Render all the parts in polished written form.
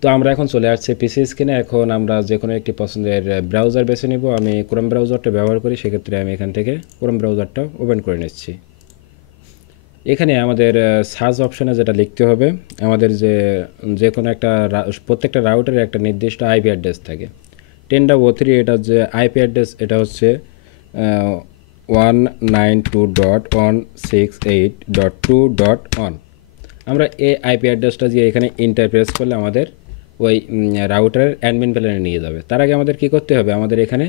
তো আমরা এখন চলে আসছে পিসি স্ক্রিনে। এখন আমরা যে কোনো একটি পছন্দের ব্রাউজার বেছে নিব। আমি ক্রোম ব্রাউজারটা ব্যবহার করি, সেক্ষেত্রে আমি এখান থেকে ক্রোম ব্রাউজারটা ওপেন করে নিচ্ছি। এখানে আমাদের সার্চ অপশানে যেটা লিখতে হবে, আমাদের যে কোনো একটা প্রত্যেকটা রাউটারের একটা নির্দিষ্ট আইপি অ্যাড্রেস থাকে। টেন্ডা O3 এটা যে আইপি অ্যাড্রেস, এটা হচ্ছে 192.168.2.1। আমরা এই আইপি অ্যাড্রেসটা দিয়ে এখানে ইন্টারপ্রেস করলে আমাদের ওই রাউটারের অ্যাডমিন প্যানেলে নিয়ে যাবে। তার আগে আমাদের কী করতে হবে, আমাদের এখানে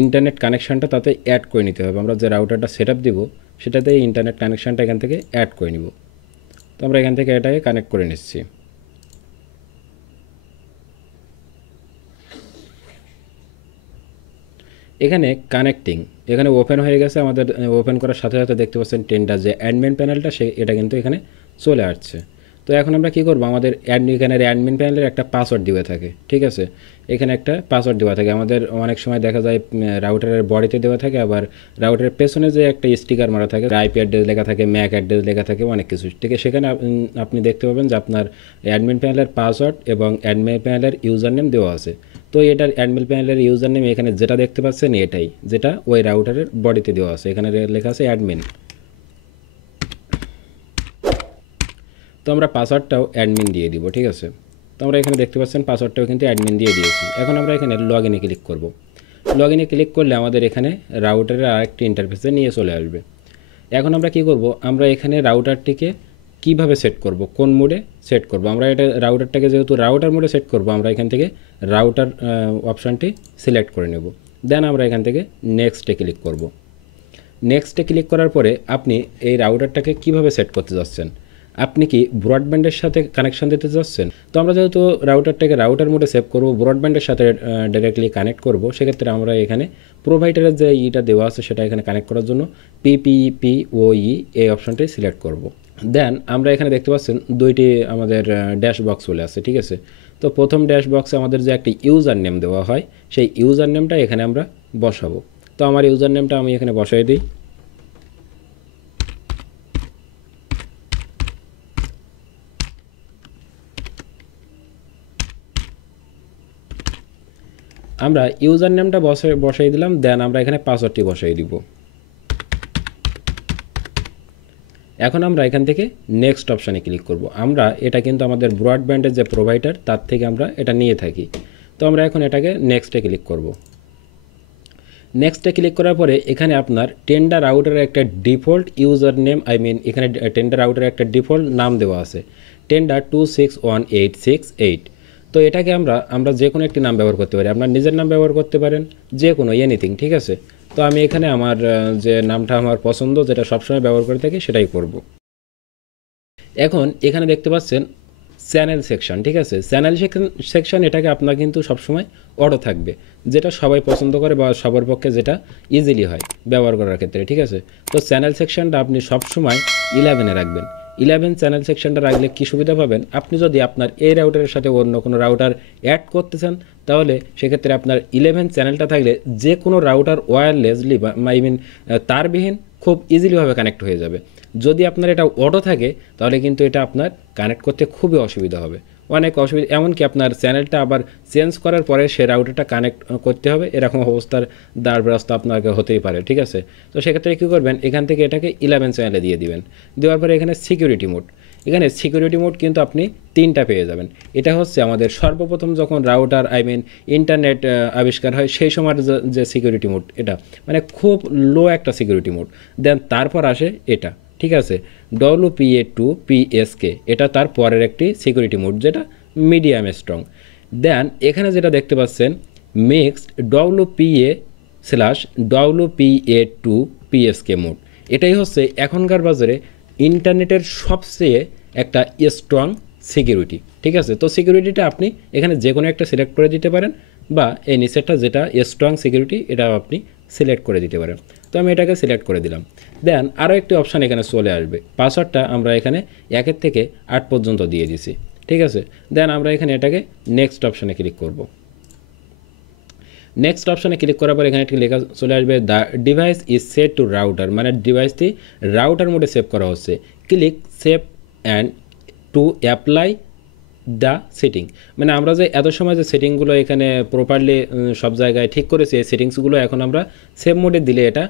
ইন্টারনেট কানেকশানটা তাতে অ্যাড করে নিতে হবে। আমরা যে রাউটারটা সেট আপ দিব সেটাতে ইন্টারনেট কানেকশানটা এখান থেকে অ্যাড করে নিব। তো আমরা এখান থেকে এটাকে কানেক্ট করে নিচ্ছি। এখানে কানেক্টিং এখানে ওপেন হয়ে গেছে। আমাদের ওপেন করার সাথে সাথে দেখতে পাচ্ছেন টেন্ডার যে অ্যাডমিন প্যানেলটা এটা কিন্তু এখানে চলে আসছে। তো এখন আমরা কি করব, আমাদের এখানে অ্যাডমিন প্যানেলের একটা পাসওয়ার্ড দেওয়া থাকে, ঠিক আছে। এখানে একটা পাসওয়ার্ড দেওয়া থাকে। আমাদের অনেক সময় দেখা যায় রাউটারের বডিতে দেওয়া থাকে, আবার রাউটারের পেছনে যে একটা স্টিকার মারা থাকে, আইপি অ্যাড্রেস লেখা থাকে, ম্যাক অ্যাড্রেস লেখা থাকে, অনেক কিছু, ঠিক আছে। সেখানে আপনি দেখতে পাবেন যে আপনার অ্যাডমিন প্যানেলের পাসওয়ার্ড এবং অ্যাডমিন প্যানেলের ইউজার নেম দেওয়া আছে। তো এটার অ্যাডমিন প্যানেলের ইউজার নেম এখানে যেটা দেখতে পাচ্ছেন এটাই, যেটা ওই রাউটারের বডিতে দেওয়া আছে। এখানে লেখা আছে অ্যাডমিন। তো আমরা পাসওয়ার্ডটাও অ্যাডমিন দিয়ে দিব, ঠিক আছে। তো আমরা এখানে দেখতে পাচ্ছেন পাসওয়ার্ডটাও কিন্তু অ্যাডমিন দিয়ে দিয়েছি। এখন আমরা এখানে লগ ইনে ক্লিক করব। লগ ইনে ক্লিক করলে আমাদের এখানে রাউটারের আরেকটি ইন্টারফেসে নিয়ে চলে আসবে। এখন আমরা কি করব, আমরা এখানে রাউটারটিকে কিভাবে সেট করব, কোন মোডে সেট করব, আমরা এটা রাউটারটাকে যেহেতু রাউটার মোডে সেট করব, আমরা এখান থেকে রাউটার অপশানটি সিলেক্ট করে নেব। দেন আমরা এখান থেকে নেক্সটে ক্লিক করব। নেক্সটে ক্লিক করার পরে আপনি এই রাউটারটাকে কিভাবে সেট করতে যাচ্ছেন, আপনি কি ব্রডব্যান্ডের সাথে কানেকশন দিতে যাচ্ছেন। তো আমরা যেহেতু রাউটারটাকে রাউটার মোডে সেভ করব, ব্রডব্যান্ডের সাথে ডাইরেক্টলি কানেক্ট করব, সেক্ষেত্রে আমরা এখানে প্রোভাইডারের যে ইটা দেওয়া আছে সেটা এখানে কানেক্ট করার জন্য PPPoE এই অপশানটি সিলেক্ট করব। দেন আমরা এখানে দেখতে পাচ্ছেন দুইটি আমাদের ড্যাশ বক্স চলে আসছে, ঠিক আছে। তো প্রথম ড্যাশ বক্সে আমাদের যে একটি ইউজার নেম দেওয়া হয়, সেই ইউজার নেমটা এখানে আমরা বসাবো। তো আমার ইউজার নেমটা আমি এখানে বসাই দিই। আমরা ইউজার নেমটা বসাই দিলাম। দেন আমরা এখানে পাসওয়ার্ডটি বসাই দিব। এখন আমরা এখান থেকে নেক্সট অপশানে ক্লিক করব। আমরা এটা কিন্তু আমাদের ব্রডব্যান্ডের যে প্রোভাইডার তার থেকে আমরা এটা নিয়ে থাকি। তো আমরা এখন এটাকে নেক্সটে ক্লিক করব। নেক্সটে ক্লিক করার পরে এখানে আপনার টেন্ডার রাউটারের একটা ডিফল্ট ইউজার নেম, এখানে টেন্ডার রাউটারের একটা ডিফল্ট নাম দেওয়া আছে, টেন্ডার 2618668। তো এটাকে আমরা যে কোনো একটি নাম ব্যবহার করতে পারি। আপনার নিজের নাম ব্যবহার করতে পারেন, যে কোনো এনিথিং, ঠিক আছে। তো আমি এখানে আমার যে নামটা আমার পছন্দ, যেটা সবসময় ব্যবহার করে থাকি, সেটাই করব। এখন এখানে দেখতে পাচ্ছেন চ্যানেল সেকশন, ঠিক আছে। চ্যানেল সেকশন এটাকে আপনার কিন্তু সবসময় অটো থাকবে, যেটা সবাই পছন্দ করে বা সবার পক্ষে যেটা ইজিলি হয় ব্যবহার করার ক্ষেত্রে, ঠিক আছে। তো চ্যানেল সেকশনটা আপনি সবসময় 11-এ রাখবেন। 11 চ্যানেল সেকশনটা রাখলে কী সুবিধা পাবেন, আপনি যদি আপনার এই রাউটারের সাথে অন্য কোনো রাউটার অ্যাড করতে চান, তাহলে সেক্ষেত্রে আপনার 11 চ্যানেলটা থাকলে যে কোনো রাউটার ওয়্যারলেসলি বা তারবিহীন খুব ইজিলিভাবে কানেক্ট হয়ে যাবে। যদি আপনার এটা অটো থাকে তাহলে কিন্তু এটা আপনার কানেক্ট করতে খুবই অসুবিধা হবে, অনেক অসুবিধা। এমনকি আপনার চ্যানেলটা আবার চেঞ্জ করার পরে সে রাউটারটা কানেক্ট করতে হবে, এরকম অবস্থার দ্বারপ্রাস্ত আপনাকে হতেই পারে, ঠিক আছে। তো সেক্ষেত্রে কী করবেন, এখান থেকে এটাকে 11 চ্যানেলে দিয়ে দিবেন। দেওয়ার পরে এখানে সিকিউরিটি মোড, এখানে সিকিউরিটি মোড কিন্তু আপনি 3টা পেয়ে যাবেন। এটা হচ্ছে আমাদের সর্বপ্রথম যখন রাউটার ইন্টারনেট আবিষ্কার হয় সেই সময়ের যে সিকিউরিটি মোড, এটা মানে খুব লো একটা সিকিউরিটি মোড। দেন তারপর আসে এটা, ঠিক আছে, WPA2PSK, এটা তার পরের একটি সিকিউরিটি মোড, যেটা মিডিয়াম স্ট্রং। দেন এখানে যেটা দেখতে পাচ্ছেন মিক্সড WPA/WPA2PSK মোড, এটাই হচ্ছে এখনকার বাজারে ইন্টারনেটের সবচেয়ে একটা স্ট্রং সিকিউরিটি, ঠিক আছে। তো সিকিউরিটিটা আপনি এখানে যে কোনো একটা সিলেক্ট করে দিতে পারেন, বা এই নিচেরটা যেটা স্ট্রং সিকিউরিটি এটাও আপনি সিলেক্ট করে দিতে পারেন। তো আমি এটাকে সিলেক্ট করে দিলাম। দেন আরও একটি অপশান এখানে চলে আসবে, পাসওয়ার্ডটা আমরা এখানে 1 থেকে 8 পর্যন্ত দিয়ে দিছি, ঠিক আছে। দেন আমরা এখানে এটাকে নেক্সট অপশানে ক্লিক করব। নেক্সট অপশানে ক্লিক করার পর এখানে একটি লেখা চলে আসবে, the device is set to router, মানে ডিভাইসটি রাউটার মোডে সেভ করা হচ্ছে। Click save and to apply the setting, মানে আমরা যে এত সময় যে সেটিংগুলো এখানে প্রপারলি সব জায়গায় ঠিক করেছি, এই সেটিংসগুলো এখন আমরা সেভ মোডে দিলে এটা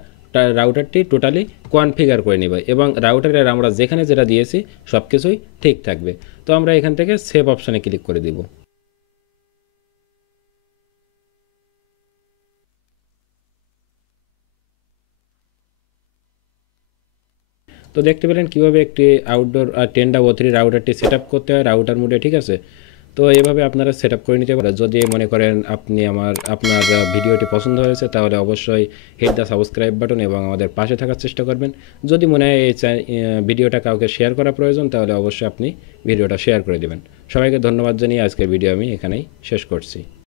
রাউটারটি টোটালি কনফিগার করে নেবে এবং রাউটারের আমরা যেখানে যেটা দিয়েছি সব কিছুই ঠিক থাকবে। তো আমরা এখান থেকে সেভ অপশানে ক্লিক করে দিব। তো দেখতে পেলেন কীভাবে একটি আউটডোর টেন্ডা O3 রাউটারটি সেট আপ করতে হয় রাউটার মোডে, ঠিক আছে। তো এভাবে আপনারা সেট আপ করে নিতে পারেন। যদি মনে করেন আপনার ভিডিওটি পছন্দ হয়েছে তাহলে অবশ্যই হিট দ্য সাবস্ক্রাইব বাটন এবং আমাদের পাশে থাকার চেষ্টা করবেন। যদি মনে হয় এই ভিডিওটা কাউকে শেয়ার করা প্রয়োজন তাহলে অবশ্যই আপনি ভিডিওটা শেয়ার করে দেবেন। সবাইকে ধন্যবাদ জানিয়ে আজকের ভিডিও আমি এখানেই শেষ করছি।